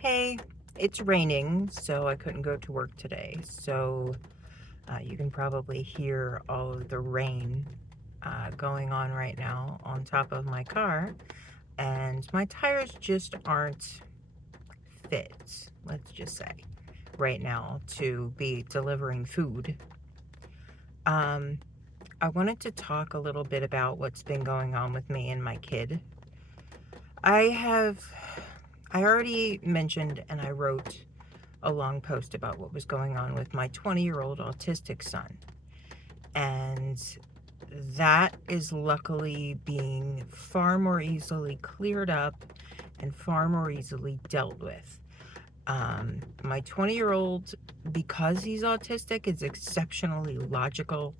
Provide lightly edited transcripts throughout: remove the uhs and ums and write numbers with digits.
Hey, it's raining, so I couldn't go to work today. So you can probably hear all of the rain going on right now on top of my car. And my tires just aren't fit, let's just say, right now to be delivering food. Um, I wanted to talk a little bit about what's been going on with me and my kid. I already mentioned and I wrote a long post about what was going on with my 20-year-old autistic son. And that is luckily being far more easily cleared up and far more easily dealt with. My 20-year-old, because he's autistic, is exceptionally logical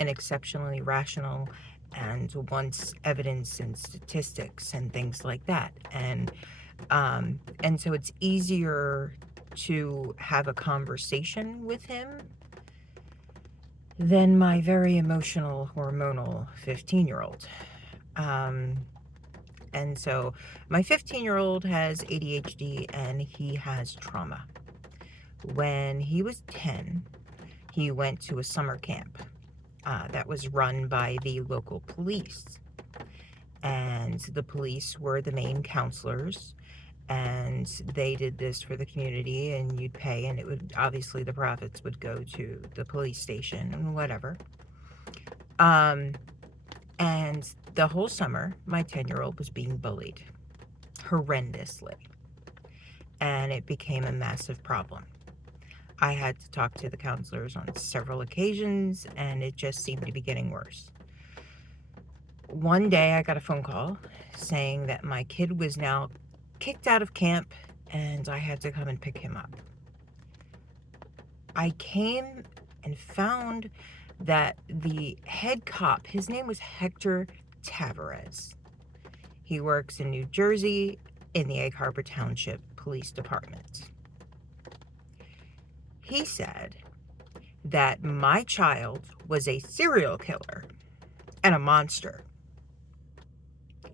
and exceptionally rational and wants evidence and statistics and things like that. And so it's easier to have a conversation with him than my very emotional, hormonal 15-year-old. And so my 15-year-old has ADHD and he has trauma. When he was 10, he went to a summer camp that was run by the local police. And the police were the main counselors, and they did this for the community, and you'd pay, and it would, obviously the profits would go to the police station and whatever. And the whole summer, my 10-year-old was being bullied horrendously, and it became a massive problem. I had to talk to the counselors on several occasions, and it just seemed to be getting worse. One day I got a phone call saying that my kid was now kicked out of camp and I had to come and pick him up. I came and found that the head cop, his name was Hector Tavares. He works in New Jersey in the Egg Harbor Township Police Department. He said that my child was a serial killer and a monster,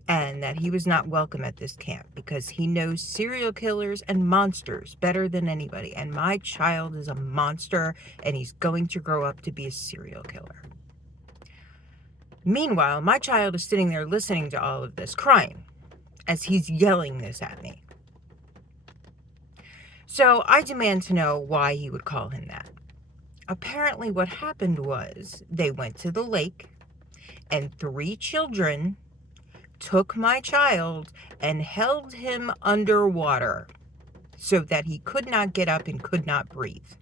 and that he was not welcome at this camp because he knows serial killers and monsters better than anybody, and my child is a monster and he's going to grow up to be a serial killer. Meanwhile, my child is sitting there listening to all of this, crying as he's yelling this at me. So I demand to know why he would call him that. Apparently what happened was they went to the lake and 3 children took my child and held him underwater so that he could not get up and could not breathe.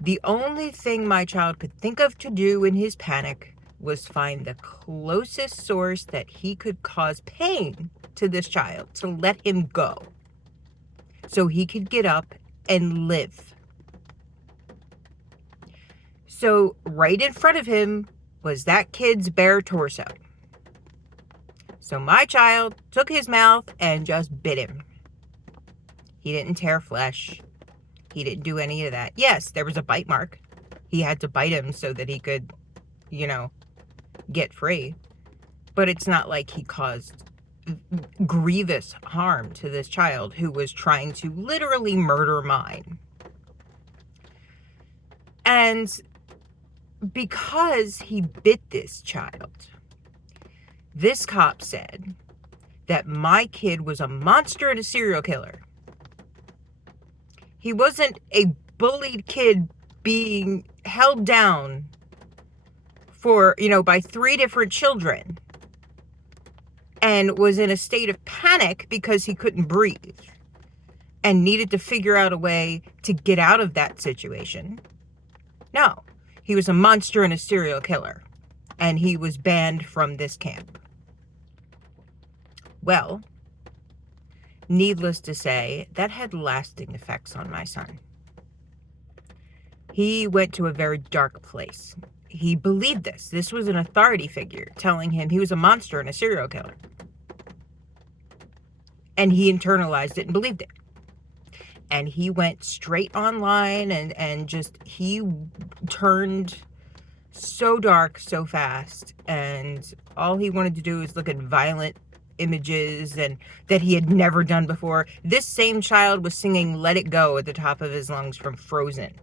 The only thing my child could think of to do in his panic was find the closest source that he could cause pain to this child to let him go so he could get up and live. So right in front of him was that kid's bare torso. So my child took his mouth and just bit him. He didn't tear flesh. He didn't do any of that. Yes, there was a bite mark. He had to bite him so that he could, get free. But it's not like he caused grievous harm to this child who was trying to literally murder mine. And because he bit this child, this cop said that my kid was a monster and a serial killer. He wasn't a bullied kid being held down by 3 different children and was in a state of panic because he couldn't breathe and needed to figure out a way to get out of that situation. No, he was a monster and a serial killer, and he was banned from this camp. Well, needless to say, that had lasting effects on my son. He went to a very dark place. He believed this. This was an authority figure telling him he was a monster and a serial killer. And he internalized it and believed it. And he went straight online and he turned so dark so fast. And all he wanted to do was look at violent images and that he had never done before. This same child was singing Let It Go at the top of his lungs from Frozen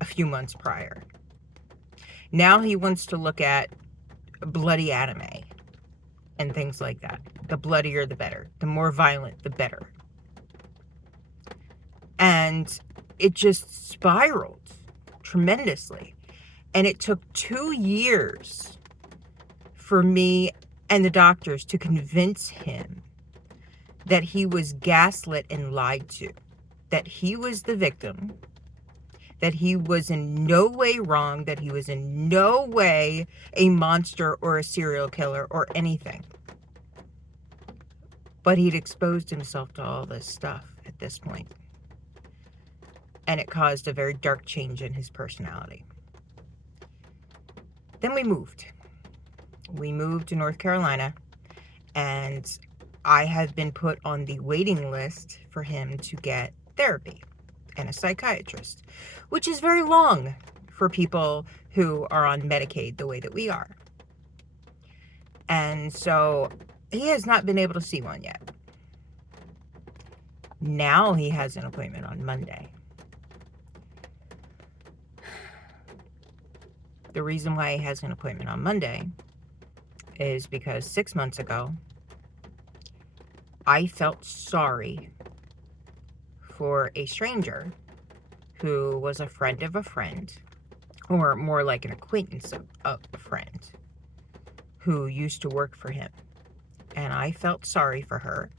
a few months prior. Now he wants to look at bloody anime and things like that. The bloodier, the better. The more violent, the better. And it just spiraled tremendously. And it took 2 years for me and the doctors to convince him that he was gaslit and lied to, that he was the victim, that he was in no way wrong, that he was in no way a monster or a serial killer or anything. But he'd exposed himself to all this stuff at this point. And it caused a very dark change in his personality. Then we moved. We moved to North Carolina, and I have been put on the waiting list for him to get therapy and a psychiatrist, which is very long for people who are on Medicaid the way that we are. And so he has not been able to see one yet. Now he has an appointment on Monday. The reason why he has an appointment on Monday is because 6 months ago, I felt sorry for a stranger who was a friend of a friend, or more like an acquaintance of a friend, who used to work for him. And I felt sorry for her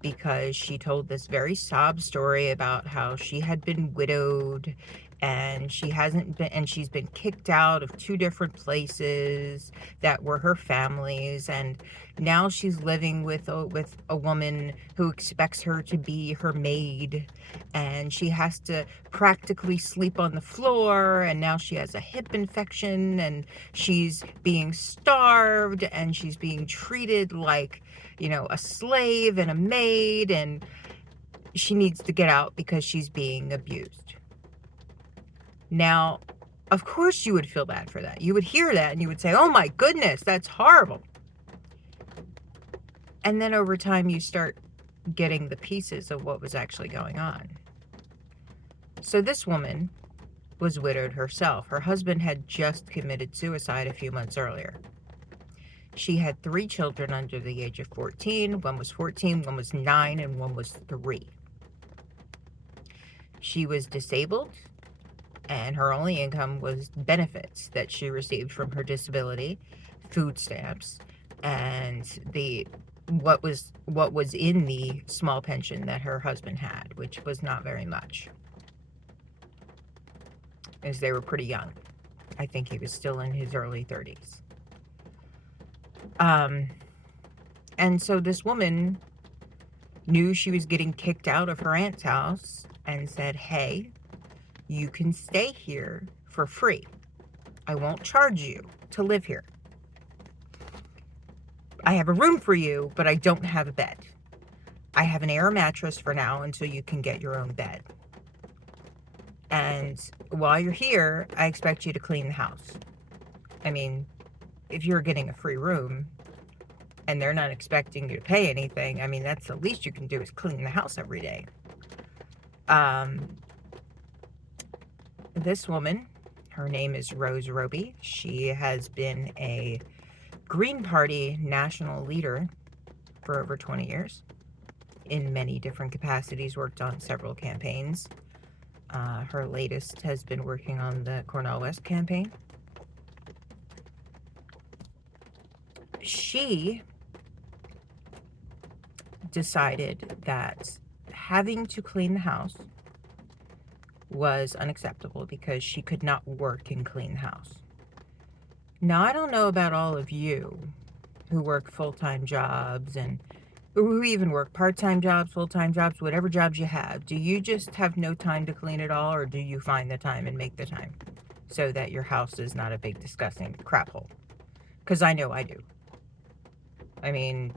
because she told this very sob story about how she had been widowed and she's been kicked out of 2 different places that were her families, and now she's living with a woman who expects her to be her maid, and she has to practically sleep on the floor, and now she has a hip infection, and she's being starved, and she's being treated like, a slave and a maid, and she needs to get out because she's being abused. Now, of course you would feel bad for that. You would hear that and you would say, oh my goodness, that's horrible. And then over time you start getting the pieces of what was actually going on. So this woman was widowed herself. Her husband had just committed suicide a few months earlier. She had 3 children under the age of 14. One was 14, one was 9, and one was 3. She was disabled, and her only income was benefits that she received from her disability, food stamps, and what was in the small pension that her husband had, which was not very much, as they were pretty young. I think he was still in his early 30s. And so this woman knew she was getting kicked out of her aunt's house and said, hey, you can stay here for free. I won't charge you to live here. I have a room for you, but I don't have a bed. I have an air mattress for now until you can get your own bed. And while you're here, I expect you to clean the house. I mean, if you're getting a free room and they're not expecting you to pay anything, I mean, that's the least you can do is clean the house every day. This woman, her name is Rose Roby. She has been a Green Party national leader for over 20 years in many different capacities, worked on several campaigns. Her latest has been working on the Cornel West campaign. She decided that having to clean the house was unacceptable because she could not work and clean the house. Now, I don't know about all of you who work full-time jobs and who even work part-time jobs, full-time jobs, whatever jobs you have. Do you just have no time to clean it all, or do you find the time and make the time so that your house is not a big disgusting crap hole? Because I know I do. I mean,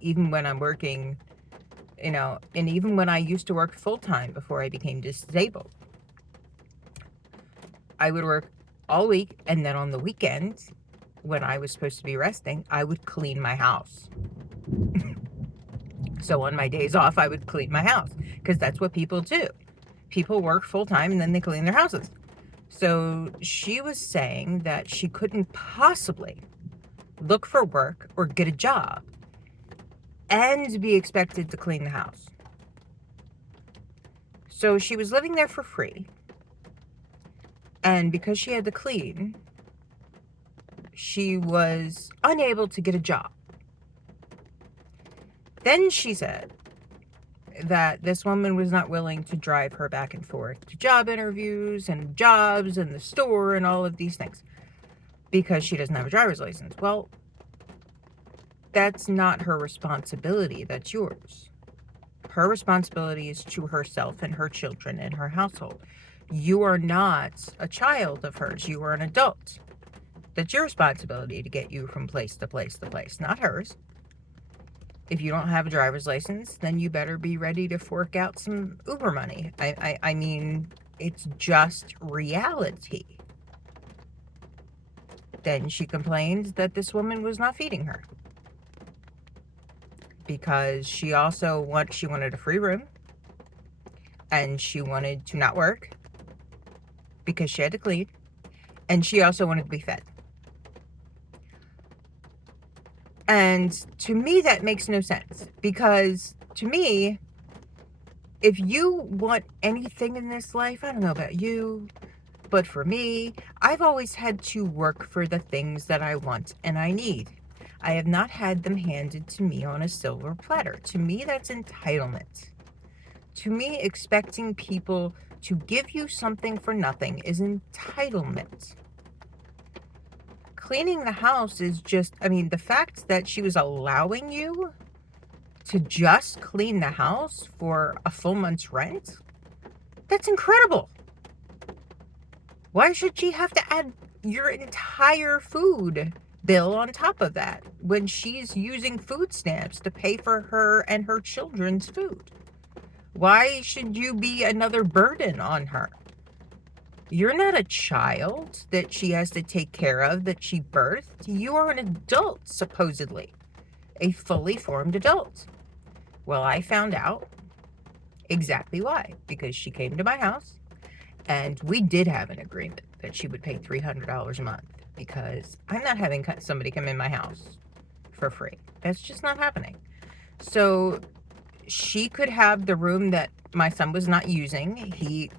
even when I'm working, and even when I used to work full-time before I became disabled, I would work all week, and then on the weekends, when I was supposed to be resting, I would clean my house. So on my days off, I would clean my house because that's what people do. People work full time and then they clean their houses. So she was saying that she couldn't possibly look for work or get a job and be expected to clean the house. So she was living there for free. And because she had to clean, she was unable to get a job. Then she said that this woman was not willing to drive her back and forth to job interviews and jobs and the store and all of these things because she doesn't have a driver's license. Well, that's not her responsibility. That's yours. Her responsibility is to herself and her children and her household. You are not a child of hers. You are an adult. That's your responsibility to get you from place to place to place, not hers. If you don't have a driver's license, then you better be ready to fork out some Uber money. I mean, it's just reality. Then she complained that this woman was not feeding her because she wanted a free room and she wanted to not work because she had to clean, and she also wanted to be fed. And to me, that makes no sense because to me, if you want anything in this life, I don't know about you, but for me, I've always had to work for the things that I want and I need. I have not had them handed to me on a silver platter. To me, that's entitlement. To me, expecting people to give you something for nothing is entitlement. Cleaning the house is just, the fact that she was allowing you to just clean the house for a full month's rent, that's incredible. Why should she have to add your entire food bill on top of that when she's using food stamps to pay for her and her children's food? Why should you be another burden on her? You're not a child that she has to take care of, that she birthed. You are an adult, supposedly. A fully formed adult. Well, I found out exactly why. Because she came to my house, and we did have an agreement that she would pay $300 a month. Because I'm not having somebody come in my house for free. That's just not happening. So she could have the room that my son was not using.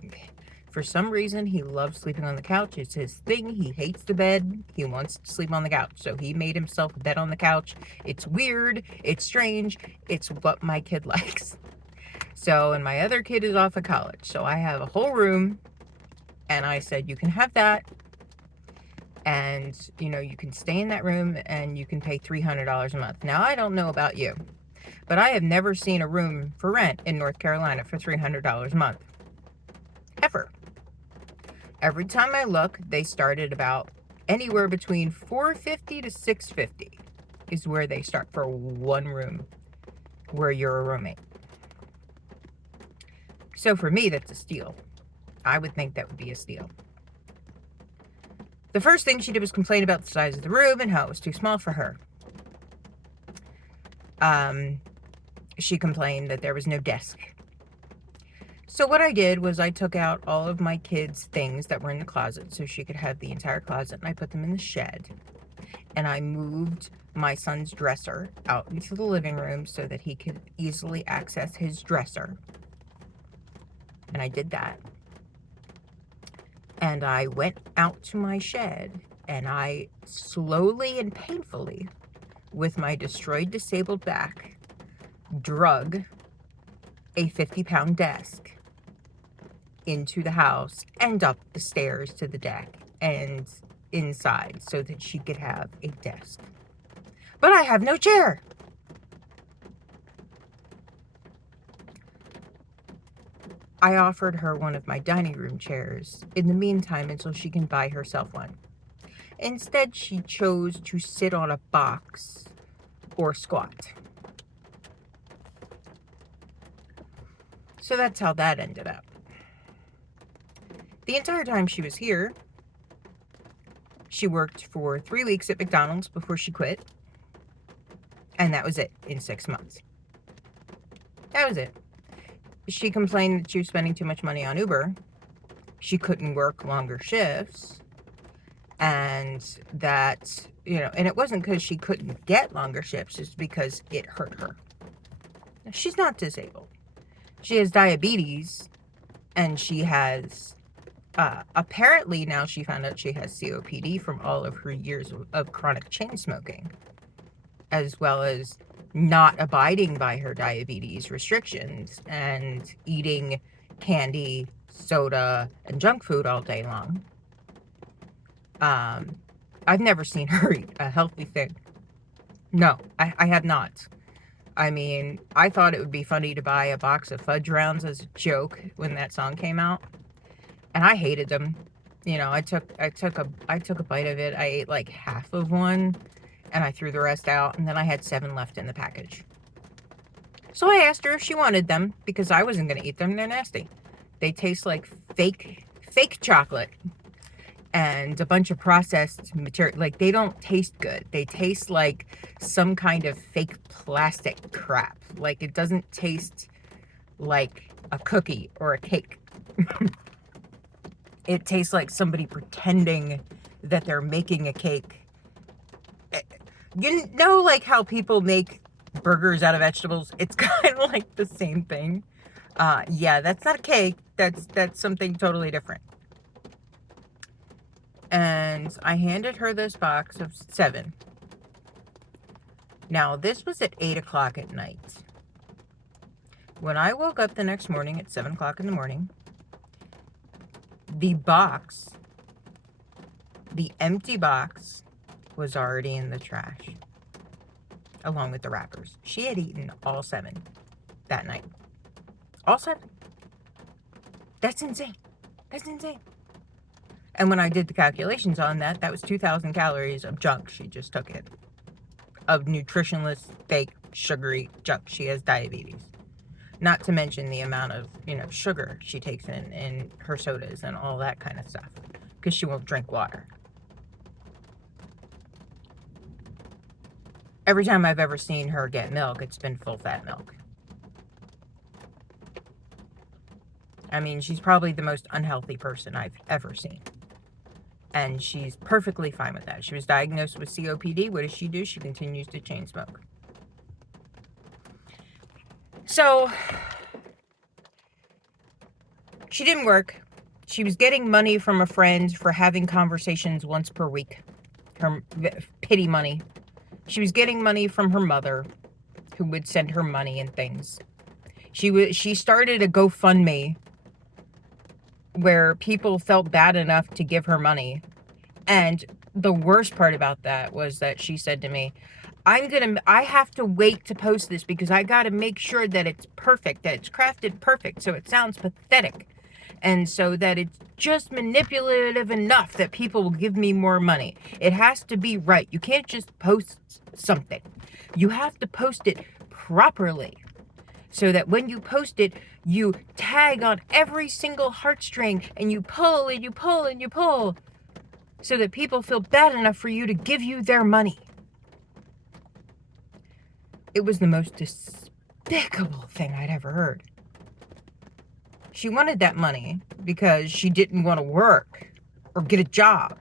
For some reason, he loves sleeping on the couch. It's his thing. He hates the bed. He wants to sleep on the couch. So he made himself a bed on the couch. It's weird. It's strange. It's what my kid likes. So, and my other kid is off of college. So I have a whole room. And I said, you can have that. And, you can stay in that room and you can pay $300 a month. Now, I don't know about you, but I have never seen a room for rent in North Carolina for $300 a month. Ever. Every time I look, they start at about anywhere between $450 to $650 is where they start for one room where you're a roommate. So for me, that's a steal. I would think that would be a steal. The first thing she did was complain about the size of the room and how it was too small for her. She complained that there was no desk. So what I did was I took out all of my kids' things that were in the closet so she could have the entire closet, and I put them in the shed. And I moved my son's dresser out into the living room so that he could easily access his dresser. And I did that. And I went out to my shed and I slowly and painfully, with my destroyed, disabled back, drug a 50-pound desk into the house and up the stairs to the deck and inside so that she could have a desk. But I have no chair. I offered her one of my dining room chairs in the meantime until she can buy herself one. Instead, she chose to sit on a box or squat. So that's how that ended up. The entire time she was here, she worked for 3 weeks at McDonald's before she quit. And And that was it in 6 months. That was it. She complained that she was spending too much money on Uber. She couldn't work longer shifts. And that, and it wasn't because she couldn't get longer shifts, it's because it hurt her. She's not disabled. She has diabetes, and she has, apparently now she found out she has COPD from all of her years of chronic chain smoking, as well as not abiding by her diabetes restrictions and eating candy, soda, and junk food all day long. I've never seen her eat a healthy thing. No, I have not. I mean, I thought it would be funny to buy a box of fudge rounds as a joke when that song came out, and I hated them. I took a bite of it. I ate like half of one, and I threw the rest out, and then I had 7 left in the package. So I asked her if she wanted them, because I wasn't going to eat them. They're nasty. They taste like fake chocolate and a bunch of processed material. Like, they don't taste good. They taste like some kind of fake plastic crap. Like, it doesn't taste like a cookie or a cake. It tastes like somebody pretending that they're making a cake. You know, like how people make burgers out of vegetables? It's kind of like the same thing. Yeah, that's not a cake. That's something totally different. And I handed her this box of 7. Now, this was at 8 o'clock at night. When I woke up the next morning at 7 o'clock in the morning, the empty box, was already in the trash, along with the wrappers. She had eaten all 7 that night. All 7. That's insane. That's insane. And when I did the calculations on that, that was 2,000 calories of junk she just took in. Of nutritionless, fake, sugary junk. She has diabetes. Not to mention the amount of, sugar she takes in her sodas and all that kind of stuff. Because she won't drink water. Every time I've ever seen her get milk, it's been full-fat milk. I mean, she's probably the most unhealthy person I've ever seen. And she's perfectly fine with that. She was diagnosed with COPD. What does she do? She continues to chain smoke. So, she didn't work. She was getting money from a friend for having conversations once per week. Her pity money. She was getting money from her mother, who would send her money and things. She started a GoFundMe where people felt bad enough to give her money. And the worst part about that was that she said to me, I have to wait to post this because I got to make sure that it's perfect, that it's crafted perfect, so it sounds pathetic. And so that it's just manipulative enough that people will give me more money. It has to be right. You can't just post something. You have to post it properly. So that when you post it, you tag on every single heartstring and you pull and you pull and you pull. So that people feel bad enough for you to give you their money. It was the most despicable thing I'd ever heard. She wanted that money because she didn't want to work or get a job.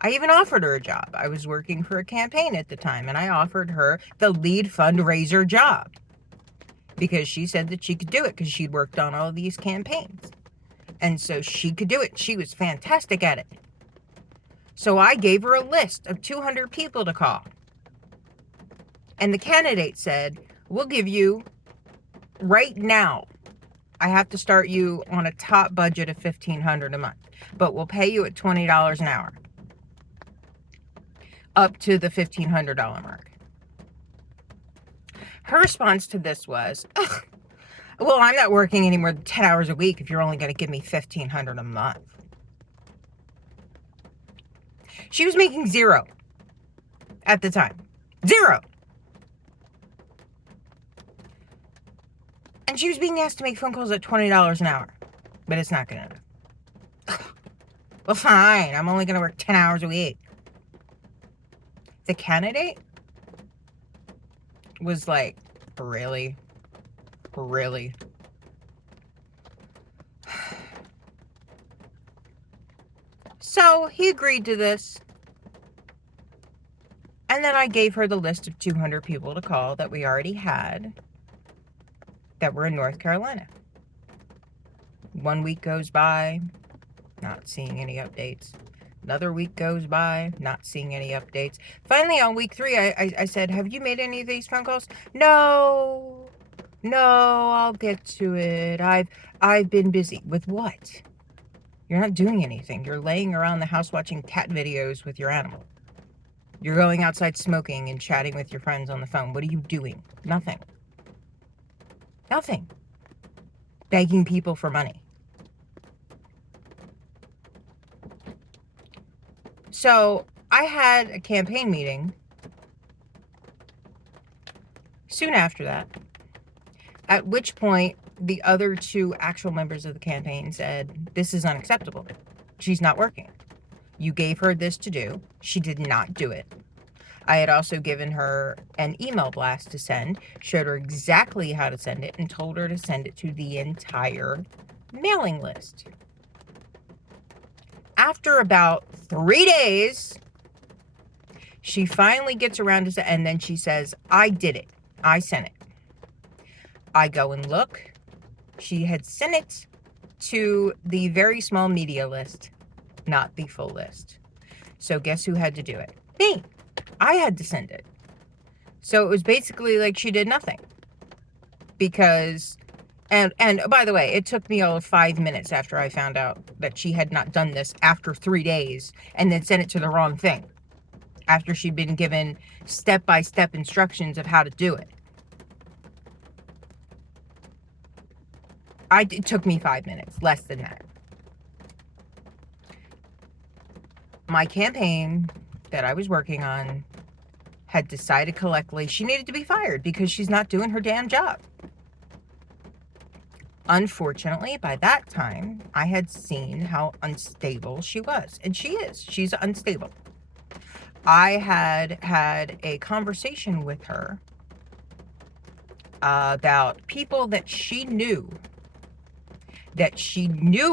I even offered her a job. I was working for a campaign at the time, and I offered her the lead fundraiser job because she said that she could do it because she'd worked on all of these campaigns. And so she could do it. She was fantastic at it. So I gave her a list of 200 people to call. And the candidate said, we'll give you right now, I have to start you on a top budget of $1,500 a month, but we'll pay you at $20 an hour. Up to the $1,500 mark. Her response to this was, well, I'm not working any more than 10 hours a week if you're only going to give me $1,500 a month. She was making 0 at the time. 0. And she was being asked to make phone calls at $20 an hour. But it's not good enough. Well, fine. I'm only going to work 10 hours a week. The candidate was like, really? Really? So he agreed to this. And then I gave her the list of 200 people to call that we already had that were in North Carolina. 1 week goes by, not seeing any updates. Another week goes by, not seeing any updates. Finally, on week 3, I said, have you made any of these phone calls? No, I'll get to it. I've been busy. With what? You're not doing anything. You're laying around the house watching cat videos with your animal. You're going outside smoking and chatting with your friends on the phone. What are you doing? Nothing. Nothing. Begging people for money. So I had a campaign meeting soon after that, at which point the other 2 actual members of the campaign said, this is unacceptable. She's not working. You gave her this to do. She did not do it. I had also given her an email blast to send, showed her exactly how to send it, and told her to send it to the entire mailing list. After about 3 days, she finally gets around to, and then she says, I did it. I sent it. I go and look. She had sent it to the very small media list, not the full list. So guess who had to do it? Me. I had to send it. So it was basically like she did nothing. Because, and by the way, it took me all of 5 minutes after I found out that she had not done this after 3 days and then sent it to the wrong thing. After she'd been given step-by-step instructions of how to do it. It took me 5 minutes, less than that. My campaign that I was working on had decided collectively she needed to be fired because she's not doing her damn job. Unfortunately, by that time, I had seen how unstable she was. And she is. She's unstable. I had a conversation with her about people that she knew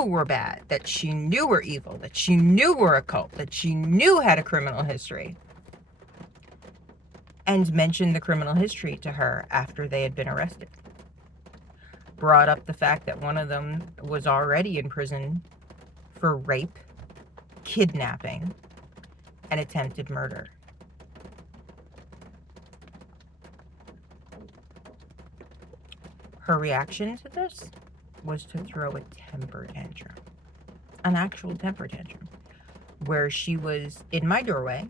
were bad, that she knew were evil, that she knew were a cult, that she knew had a criminal history, and mentioned the criminal history to her after they had been arrested. Brought up the fact that one of them was already in prison for rape, kidnapping, and attempted murder. Her reaction to this was to throw a temper tantrum, an actual temper tantrum, where she was in my doorway,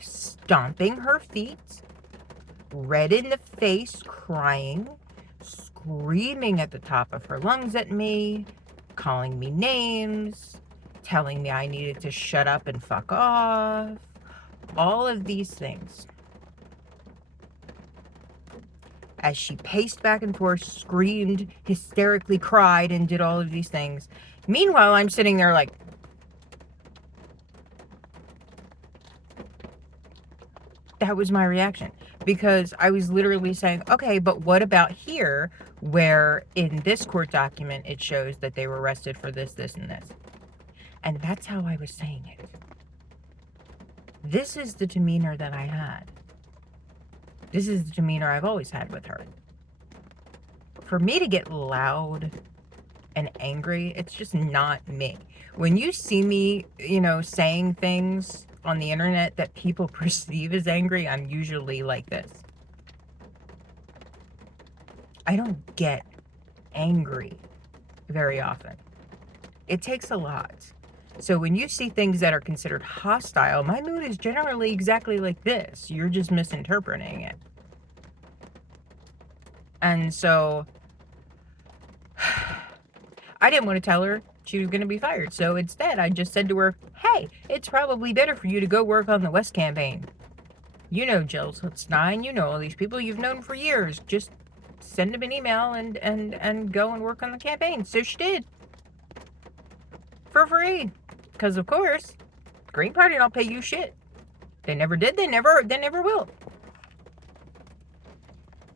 stomping her feet, red in the face, crying, screaming at the top of her lungs at me, calling me names, telling me I needed to shut up and fuck off, all of these things. As she paced back and forth, screamed, hysterically cried, and did all of these things. Meanwhile, I'm sitting there like, that was my reaction. Because I was literally saying, okay, but what about here, where in this court document it shows that they were arrested for this, this, and this? And that's how I was saying it. This is the demeanor that I had. This is the demeanor I've always had with her. For me to get loud and angry, it's just not me. When you see me, saying things on the internet that people perceive as angry, I'm usually like this. I don't get angry very often. It takes a lot. So when you see things that are considered hostile, my mood is generally exactly like this. You're just misinterpreting it. And so I didn't want to tell her she was going to be fired. So instead, I just said to her, hey, it's probably better for you to go work on the West campaign. You know Jill Stein, you know all these people you've known for years. Just send them an email and go and work on the campaign. So she did. For free. Because of course, Green Party don't pay you shit. They never did, they never will.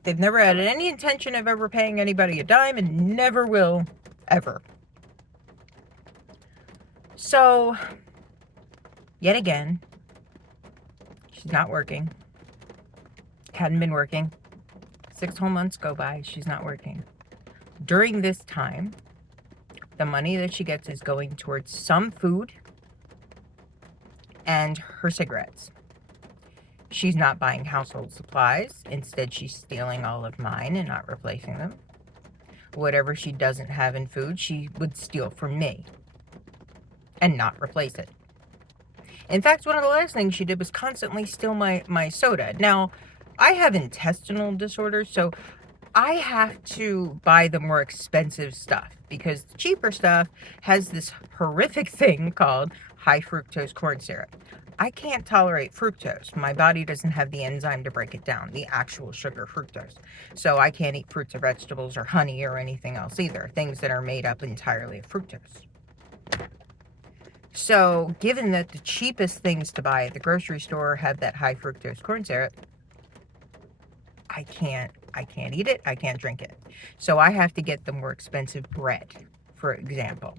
They've never had any intention of ever paying anybody a dime and never will, ever. So, yet again, she's not working. Hadn't been working. 6 whole months go by, she's not working. During this time, the money that she gets is going towards some food and her cigarettes. She's not buying household supplies. Instead, she's stealing all of mine and not replacing them. Whatever she doesn't have in food, she would steal from me and not replace it. In fact, one of the last things she did was constantly steal my soda. Now, I have intestinal disorders, so I have to buy the more expensive stuff because the cheaper stuff has this horrific thing called high fructose corn syrup. I can't tolerate fructose. My body doesn't have the enzyme to break it down, the actual sugar fructose. So I can't eat fruits or vegetables or honey or anything else either, things that are made up entirely of fructose. So given that the cheapest things to buy at the grocery store have that high fructose corn syrup, I can't eat it, I can't drink it. So I have to get the more expensive bread, for example,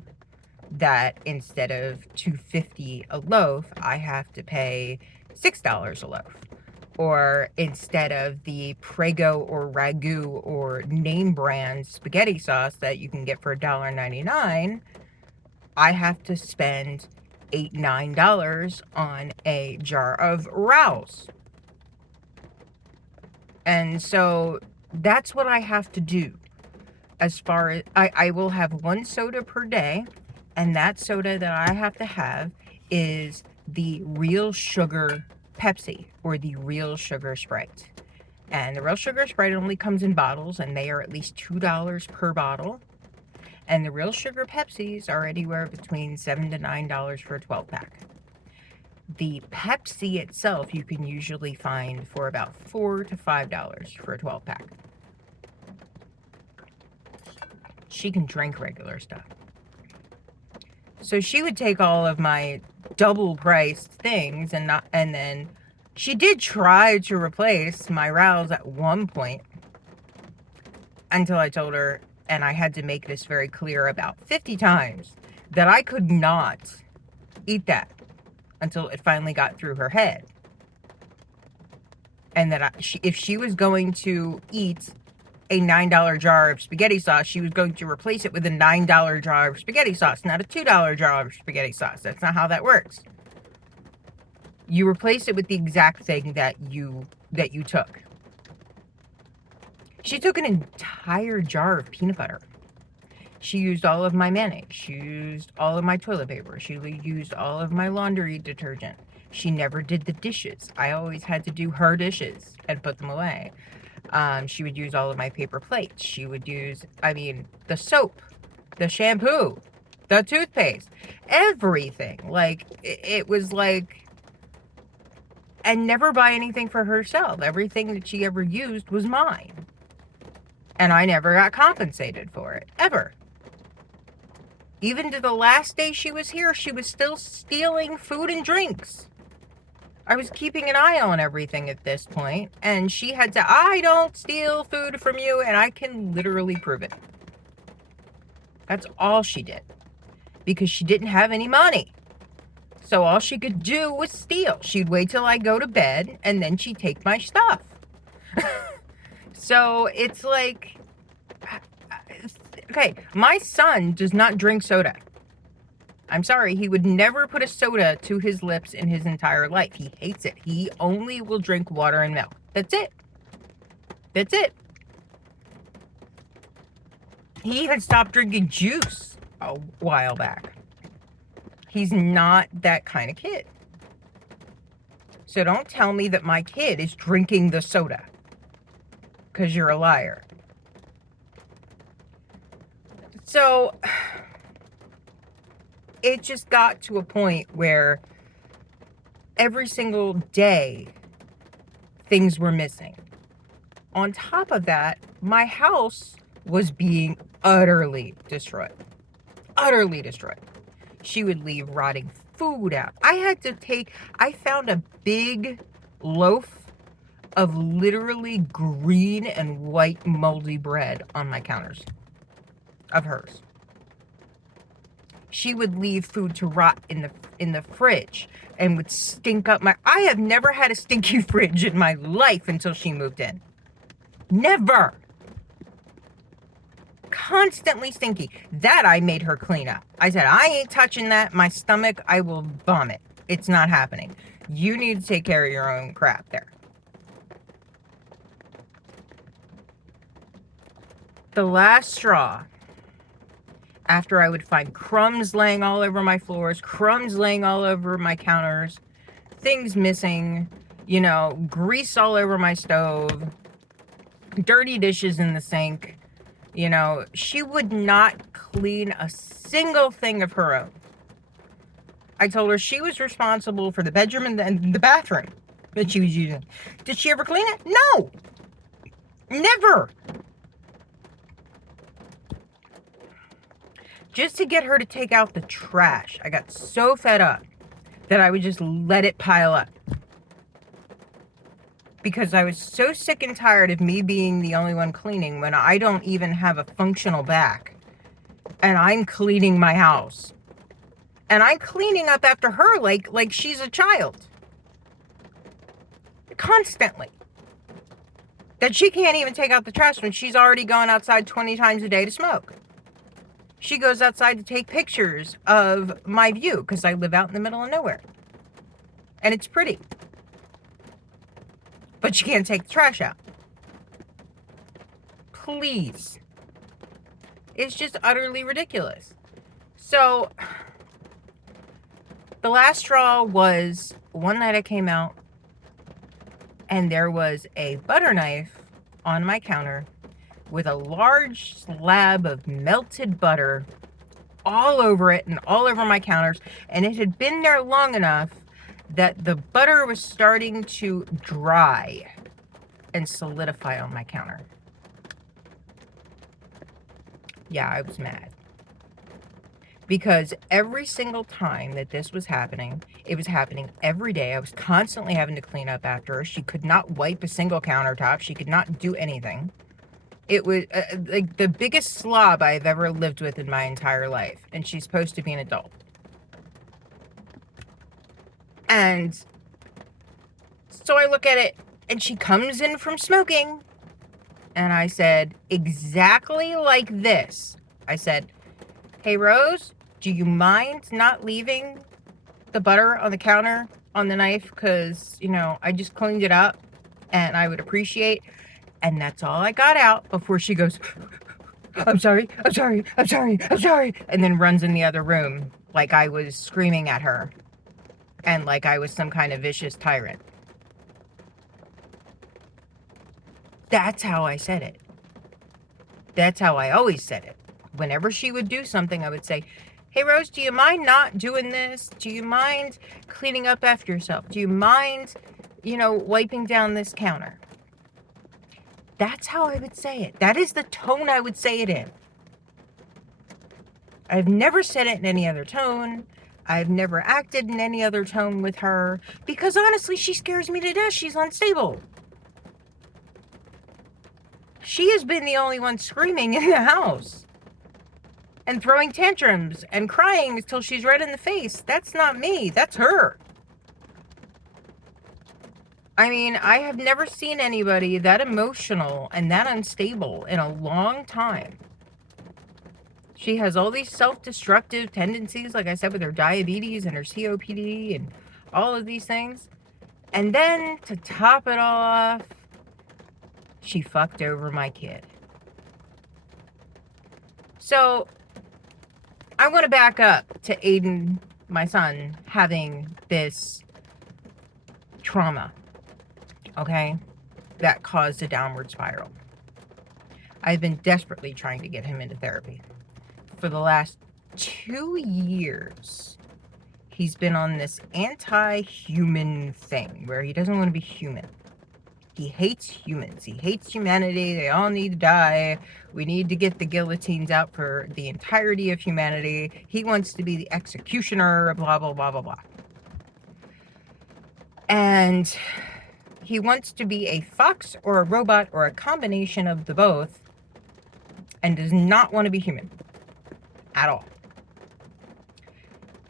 that instead of $2.50 a loaf, I have to pay $6 a loaf. Or instead of the Prego or Ragu or name brand spaghetti sauce that you can get for $1.99, I have to spend $8, $9 on a jar of Rouse. And so that's what I have to do. As far as I will have one soda per day, and that soda that I have to have is the real sugar Pepsi or the real sugar Sprite. And the real sugar Sprite only comes in bottles, and they are at least $2 per bottle. And the real sugar Pepsis are anywhere between $7 to $9 for a 12-pack. The Pepsi itself you can usually find for about $4 to $5 for a 12-pack. She can drink regular stuff. So she would take all of my double-priced things and then she did try to replace my Rouse at one point until I told her, and I had to make this very clear about 50 times, that I could not eat that until it finally got through her head. And that if she was going to eat a $9 jar of spaghetti sauce, she was going to replace it with a $9 jar of spaghetti sauce, not a $2 jar of spaghetti sauce. That's not how that works. You replace it with the exact thing that you took. She took an entire jar of peanut butter. She used all of my mayonnaise. She used all of my toilet paper. She used all of my laundry detergent. She never did the dishes. I always had to do her dishes and put them away. She would use all of my paper plates. She would use, the soap, the shampoo, the toothpaste, everything. Like, it was like, and never buy anything for herself. Everything that she ever used was mine. And I never got compensated for it, ever. Even to the last day she was here, she was still stealing food and drinks. I was keeping an eye on everything at this point, and she had to, I don't steal food from you, and I can literally prove it. That's all she did. Because she didn't have any money. So all she could do was steal. She'd wait till I go to bed, and then she'd take my stuff. So it's like, okay, my son does not drink soda. I'm sorry, he would never put a soda to his lips in his entire life. He hates it. He only will drink water and milk. That's it. That's it. He even stopped drinking juice a while back. He's not that kind of kid. So don't tell me that my kid is drinking the soda, because you're a liar. So it just got to a point where every single day things were missing. On top of that, my house was being utterly destroyed. Utterly destroyed. She would leave rotting food out. I found a big loaf of literally green and white moldy bread on my counters of hers. She would leave food to rot in the fridge and would stink up my... I have never had a stinky fridge in my life until she moved in. Never. Constantly stinky. That I made her clean up. I said, I ain't touching that. My stomach, I will vomit. It's not happening. You need to take care of your own crap there. The last straw, after I would find crumbs laying all over my floors, crumbs laying all over my counters, things missing, you know, grease all over my stove, dirty dishes in the sink, you know, she would not clean a single thing of her own. I told her she was responsible for the bedroom and the bathroom that she was using. Did she ever clean it? No. Never. Just to get her to take out the trash, I got so fed up that I would just let it pile up. Because I was so sick and tired of me being the only one cleaning when I don't even have a functional back. And I'm cleaning my house. And I'm cleaning up after her like she's a child. Constantly. That she can't even take out the trash when she's already gone outside 20 times a day to smoke. She goes outside to take pictures of my view because I live out in the middle of nowhere. And it's pretty. But she can't take the trash out. Please. It's just utterly ridiculous. So, the last straw was one night I came out and there was a butter knife on my counter with a large slab of melted butter all over it and all over my counters. And it had been there long enough that the butter was starting to dry and solidify on my counter. Yeah, I was mad. Because every single time that this was happening, it was happening every day. I was constantly having to clean up after her. She could not wipe a single countertop. She could not do anything. It was like the biggest slob I've ever lived with in my entire life. And she's supposed to be an adult. And so I look at it, and she comes in from smoking. And I said, exactly like this. I said, hey, Rose, do you mind not leaving the butter on the counter on the knife? Because, you know, I just cleaned it up and I would appreciate. And that's all I got out before she goes, I'm sorry. And then runs in the other room like I was screaming at her and like I was some kind of vicious tyrant. That's how I said it. That's how I always said it. Whenever she would do something, I would say, hey, Rose, do you mind not doing this? Do you mind cleaning up after yourself? Do you mind, you know, wiping down this counter? That's how I would say it. That is the tone I would say it in. I've never said it in any other tone. I've never acted in any other tone with her. Because honestly, she scares me to death. She's unstable. She has been the only one screaming in the house. And throwing tantrums and crying until she's red in the face. That's not me. That's her. I mean, I have never seen anybody that emotional and that unstable in a long time. She has all these self-destructive tendencies, like I said, with her diabetes and her COPD and all of these things. And then, to top it all off, she fucked over my kid. So, I want to back up to Aiden, my son, having this trauma, okay, that caused a downward spiral. I've been desperately trying to get him into therapy. For the last 2 years, he's been on this anti-human thing where he doesn't want to be human. He hates humans. He hates humanity. They all need to die. We need to get the guillotines out for the entirety of humanity. He wants to be the executioner, blah, blah, blah, blah, blah. And He wants to be a fox or a robot or a combination of the both, and does not want to be human at all.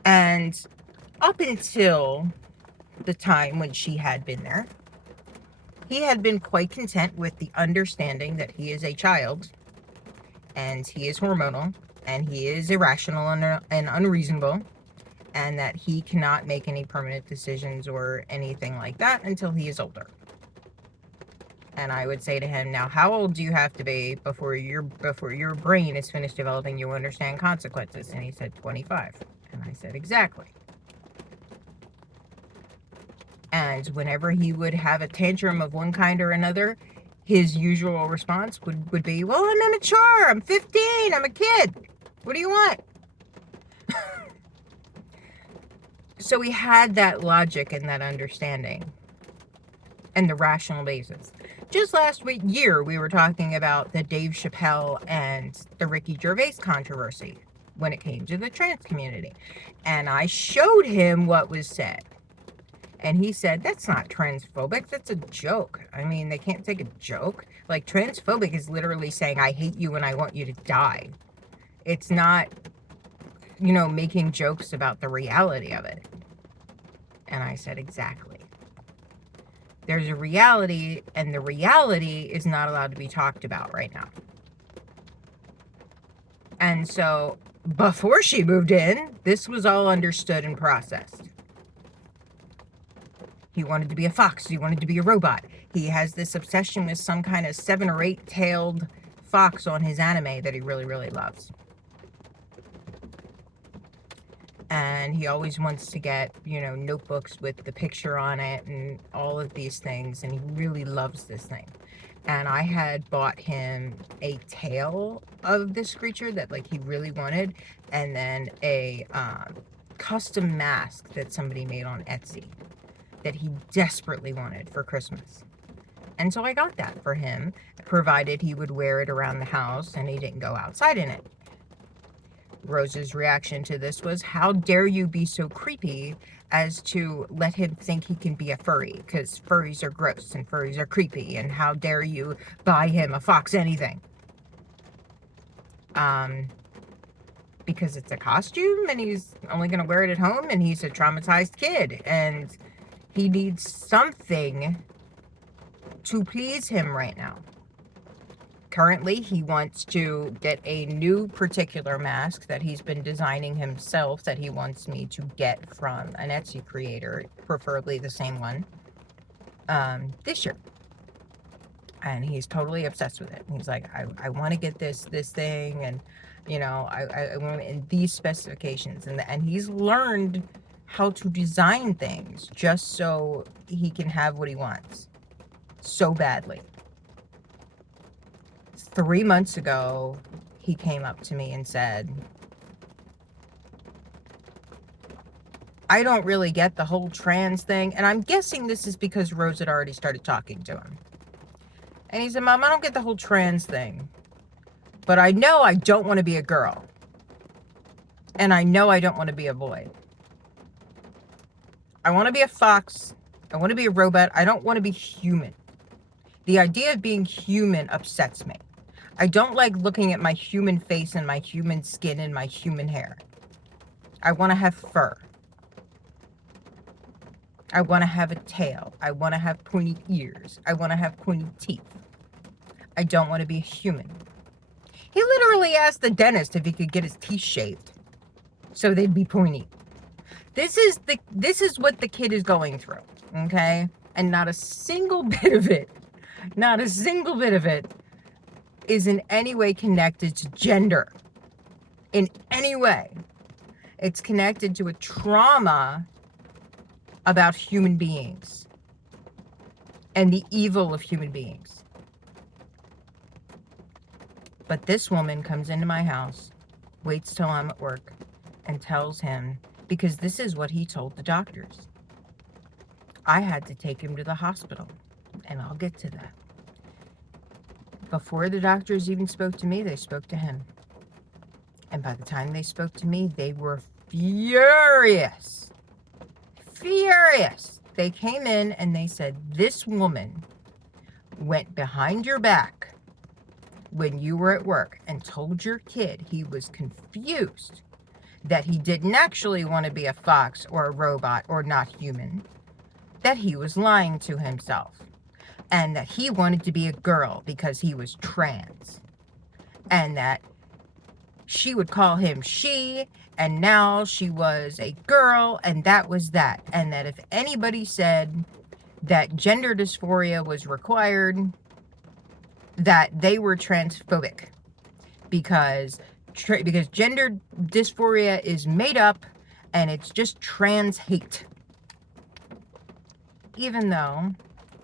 And up until the time when she had been there, he had been quite content with the understanding that he is a child, and he is hormonal, and he is irrational and unreasonable, and that he cannot make any permanent decisions or anything like that until he is older. And I would say to him, now, how old do you have to be before your brain is finished developing, you understand consequences? And he said 25. And I said, exactly. And whenever he would have a tantrum of one kind or another, his usual response would be, well, I'm immature, I'm 15, I'm a kid. What do you want? So we had that logic and that understanding and the rational basis. Just last year, we were talking about the Dave Chappelle and the Ricky Gervais controversy when it came to the trans community. And I showed him what was said. And he said, that's not transphobic, that's a joke. I mean, they can't take a joke. Like, transphobic is literally saying, I hate you and I want you to die. It's not, making jokes about the reality of it. And I said, exactly. There's a reality, and the reality is not allowed to be talked about right now. And so, before she moved in, this was all understood and processed. He wanted to be a fox. He wanted to be a robot. He has this obsession with some kind of 7 or 8-tailed fox on his anime that he really, really loves. And he always wants to get, notebooks with the picture on it and all of these things. And he really loves this thing. And I had bought him a tail of this creature that, he really wanted. And then a custom mask that somebody made on Etsy that he desperately wanted for Christmas. And so I got that for him, provided he would wear it around the house and he didn't go outside in it. Rose's reaction to this was, how dare you be so creepy as to let him think he can be a furry, because furries are gross and furries are creepy, and how dare you buy him a fox anything? Because it's a costume and he's only going to wear it at home, and he's a traumatized kid and he needs something to please him right now. Currently, he wants to get a new particular mask that he's been designing himself that he wants me to get from an Etsy creator, preferably the same one, this year. And he's totally obsessed with it. He's like, I want to get this thing, and, I want it in these specifications. And he's learned how to design things just so he can have what he wants so badly. 3 months ago, he came up to me and said, I don't really get the whole trans thing. And I'm guessing this is because Rose had already started talking to him. And he said, Mom, I don't get the whole trans thing. But I know I don't want to be a girl. And I know I don't want to be a boy. I want to be a fox. I want to be a robot. I don't want to be human. The idea of being human upsets me. I don't like looking at my human face and my human skin and my human hair. I want to have fur. I want to have a tail. I want to have pointy ears. I want to have pointy teeth. I don't want to be a human. He literally asked the dentist if he could get his teeth shaved so they'd be pointy. This is what the kid is going through, okay? And not a single bit of it is in any way connected to gender. In any way. It's connected to a trauma about human beings and the evil of human beings. But this woman comes into my house, waits till I'm at work, and tells him, because this is what he told the doctors. I had to take him to the hospital, and I'll get to that. Before the doctors even spoke to me, they spoke to him. And by the time they spoke to me, they were furious. Furious. They came in and they said, this woman went behind your back when you were at work and told your kid he was confused, that he didn't actually want to be a fox or a robot or not human, that he was lying to himself, and that he wanted to be a girl because he was trans, and that she would call him she, and now she was a girl, and that was that. And that if anybody said that gender dysphoria was required, that they were transphobic, because gender dysphoria is made up and it's just trans hate. Even though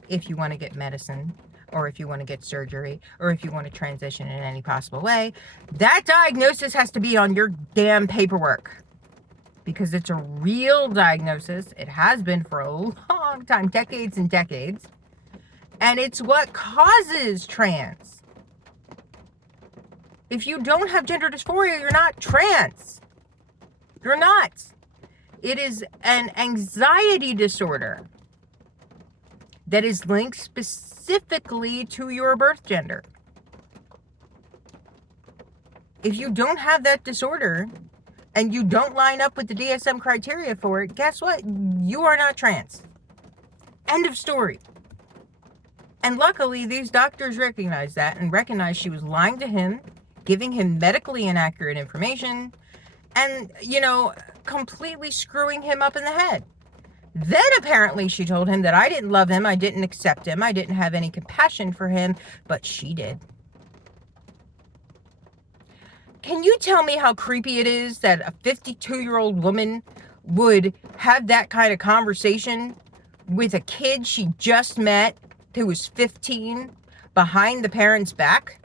if you want to get medicine, or if you want to get surgery, or if you want to transition in any possible way, that diagnosis has to be on your damn paperwork, because it's a real diagnosis. It has been for a long time, decades and decades, and it's what causes trans. If you don't have gender dysphoria, you're not trans. You're not. It is an anxiety disorder that is linked specifically to your birth gender. If you don't have that disorder and you don't line up with the DSM criteria for it, guess what? You are not trans. End of story. And luckily, these doctors recognized that and recognized she was lying to him, giving him medically inaccurate information, and, completely screwing him up in the head. Then apparently she told him that I didn't love him, I didn't accept him, I didn't have any compassion for him, but she did. Can you tell me how creepy it is that a 52-year-old woman would have that kind of conversation with a kid she just met who was 15 behind the parents' back?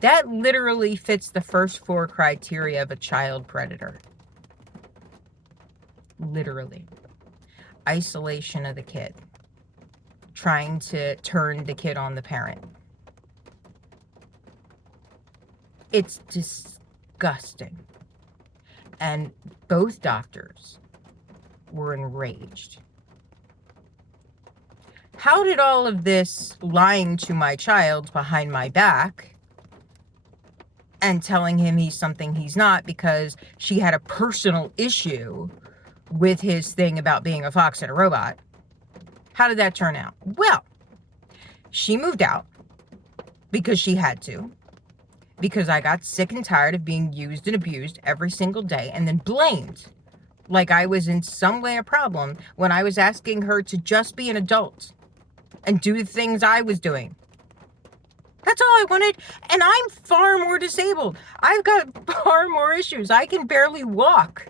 That literally fits the first 4 criteria of a child predator. Literally. Isolation of the kid. Trying to turn the kid on the parent. It's disgusting. And both doctors were enraged. How did all of this lying to my child behind my back and telling him he's something he's not because she had a personal issue with his thing about being a fox and a robot, how did that turn out? Well, she moved out because she had to, because I got sick and tired of being used and abused every single day, and then blamed like I was in some way a problem when I was asking her to just be an adult and do the things I was doing. That's all I wanted. And I'm far more disabled. I've got far more issues. I can barely walk.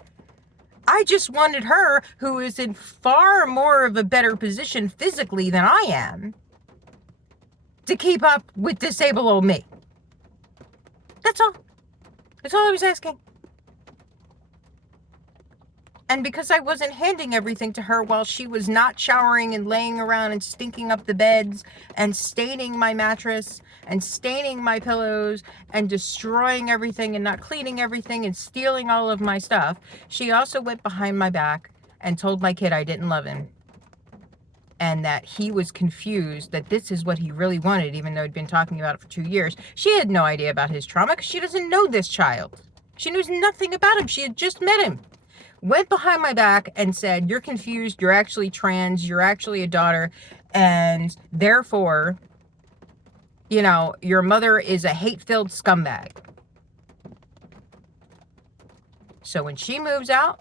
I just wanted her, who is in far more of a better position physically than I am, to keep up with disabled old me. That's all. That's all I was asking. And because I wasn't handing everything to her while she was not showering and laying around and stinking up the beds and staining my mattress and staining my pillows and destroying everything and not cleaning everything and stealing all of my stuff, she also went behind my back and told my kid I didn't love him and that he was confused, that this is what he really wanted, even though he'd been talking about it for 2 years. She had no idea about his trauma because she doesn't know this child. She knows nothing about him. She had just met him. Went behind my back and said, you're confused, you're actually trans, you're actually a daughter, and therefore, your mother is a hate-filled scumbag. So when she moves out,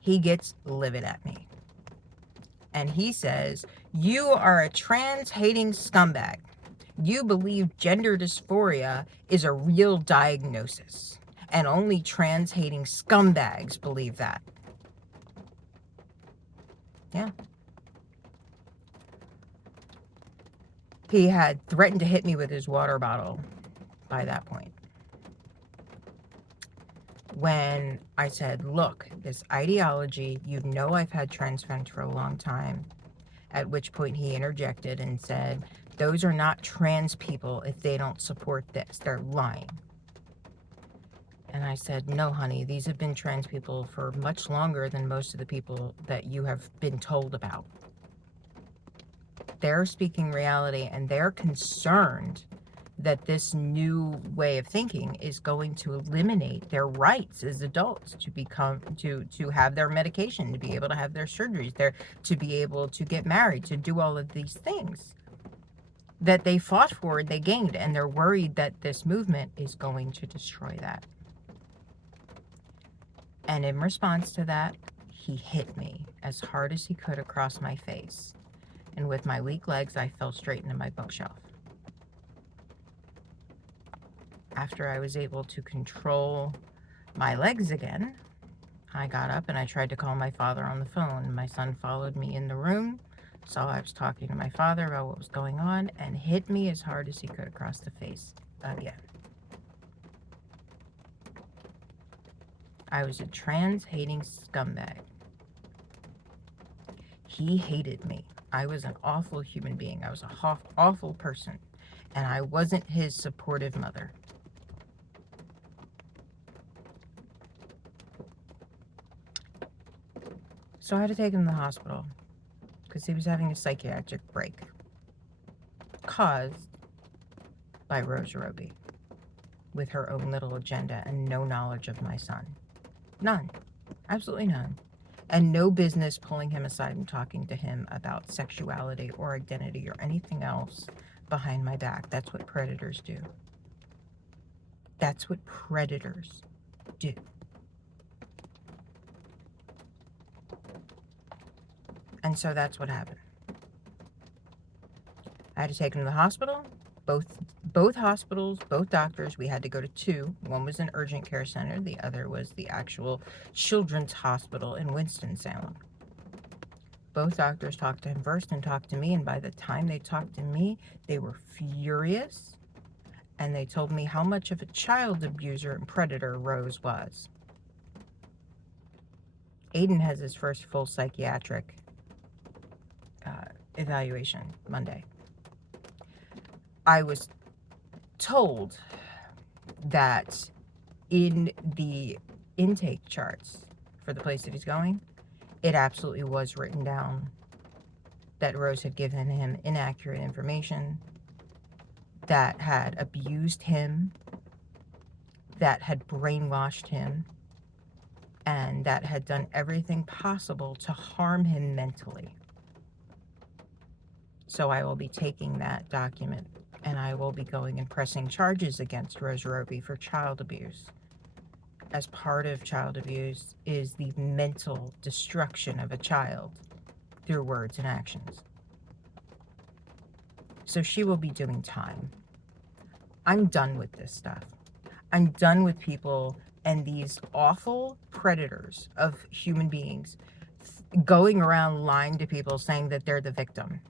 he gets livid at me. And he says, you are a trans-hating scumbag. You believe gender dysphoria is a real diagnosis. And only trans-hating scumbags believe that. Yeah. He had threatened to hit me with his water bottle by that point. When I said, look, this ideology, I've had trans friends for a long time. At which point he interjected and said, those are not trans people if they don't support this. They're lying. And I said, no, honey, these have been trans people for much longer than most of the people that you have been told about. They're speaking reality, and they're concerned that this new way of thinking is going to eliminate their rights as adults to have their medication, to be able to have their surgeries, to be able to get married, to do all of these things that they fought for and they gained, and they're worried that this movement is going to destroy that. And in response to that, he hit me as hard as he could across my face. And with my weak legs, I fell straight into my bookshelf. After I was able to control my legs again, I got up and I tried to call my father on the phone. My son followed me in the room, saw I was talking to my father about what was going on, and hit me as hard as he could across the face again. I was a trans-hating scumbag. He hated me. I was an awful human being. I was a awful person. And I wasn't his supportive mother. So I had to take him to the hospital because he was having a psychiatric break caused by Rose Roby with her own little agenda and no knowledge of my son. None. Absolutely none. And no business pulling him aside and talking to him about sexuality or identity or anything else behind my back. That's what predators do. That's what predators do. And so that's what happened. I had to take him to the hospital. Both hospitals, both doctors, we had to go to two. One was an urgent care center. The other was the actual children's hospital in Winston-Salem. Both doctors talked to him first and talked to me. And by the time they talked to me, they were furious. And they told me how much of a child abuser and predator Rose was. Aiden has his first full psychiatric evaluation Monday. I was told that in the intake charts for the place that he's going, it absolutely was written down that Rose had given him inaccurate information, that had abused him, that had brainwashed him, and that had done everything possible to harm him mentally. So I will be taking that document and I will be going and pressing charges against Rose Roby for child abuse. As part of child abuse is the mental destruction of a child through words and actions. So she will be doing time. I'm done with this stuff. I'm done with people and these awful predators of human beings going around lying to people saying that they're the victim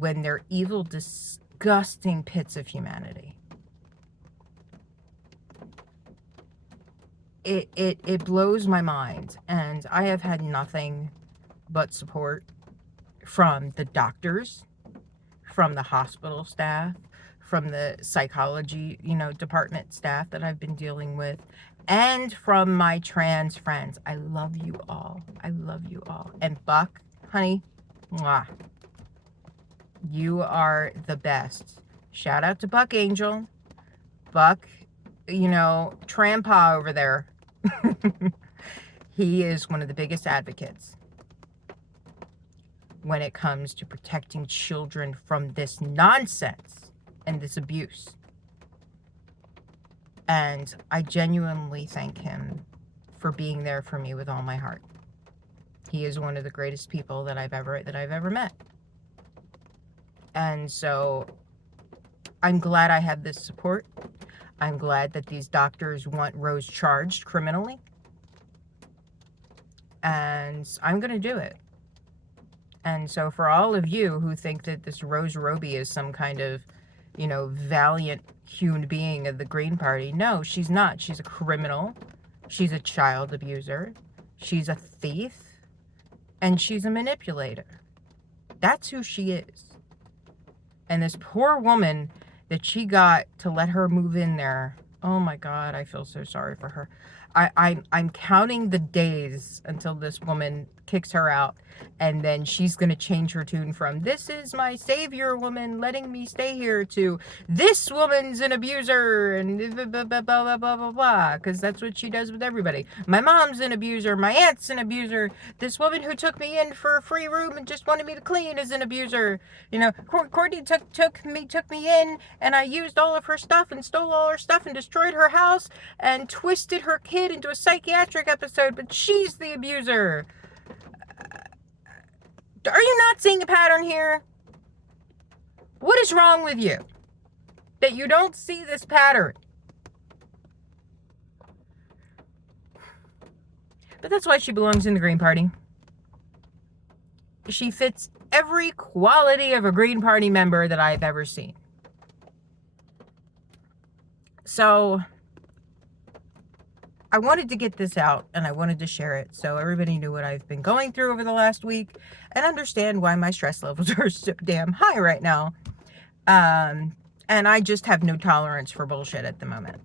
when they're evil, disgusting pits of humanity. It blows my mind, and I have had nothing but support from the doctors, from the hospital staff, from the psychology, department staff that I've been dealing with, and from my trans friends. I love you all. I love you all. And Buck, honey, mwah. You are the best. Shout out to Buck Angel. Buck, Trampa over there. He is one of the biggest advocates when it comes to protecting children from this nonsense and this abuse. And I genuinely thank him for being there for me with all my heart. He is one of the greatest people that I've ever met. And so I'm glad I have this support. I'm glad that these doctors want Rose charged criminally. And I'm going to do it. And so for all of you who think that this Rose Roby is some kind of, valiant human being of the Green Party, no, she's not. She's a criminal. She's a child abuser. She's a thief. And she's a manipulator. That's who she is. And this poor woman that she got to let her move in there, Oh my God, I feel so sorry for her. I'm counting the days until this woman kicks her out, and then she's gonna change her tune from "This is my savior woman letting me stay here" to "This woman's an abuser" and blah blah blah blah blah blah blah, because that's what she does with everybody. My mom's an abuser. My aunt's an abuser. This woman who took me in for a free room and just wanted me to clean is an abuser. You know, Courtney took me in, and I used all of her stuff and stole all her stuff and destroyed her house and twisted her kid into a psychiatric episode, but she's the abuser. Are you not seeing a pattern here? What is wrong with you that you don't see this pattern? But that's why she belongs in the Green Party. She fits every quality of a Green Party member that I've ever seen. So I wanted to get this out, and I wanted to share it so everybody knew what I've been going through over the last week and understand why my stress levels are so damn high right now. And I just have no tolerance for bullshit at the moment.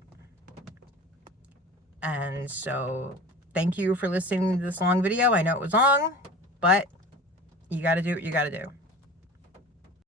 And so thank you for listening to this long video. I know it was long, but you got to do what you got to do.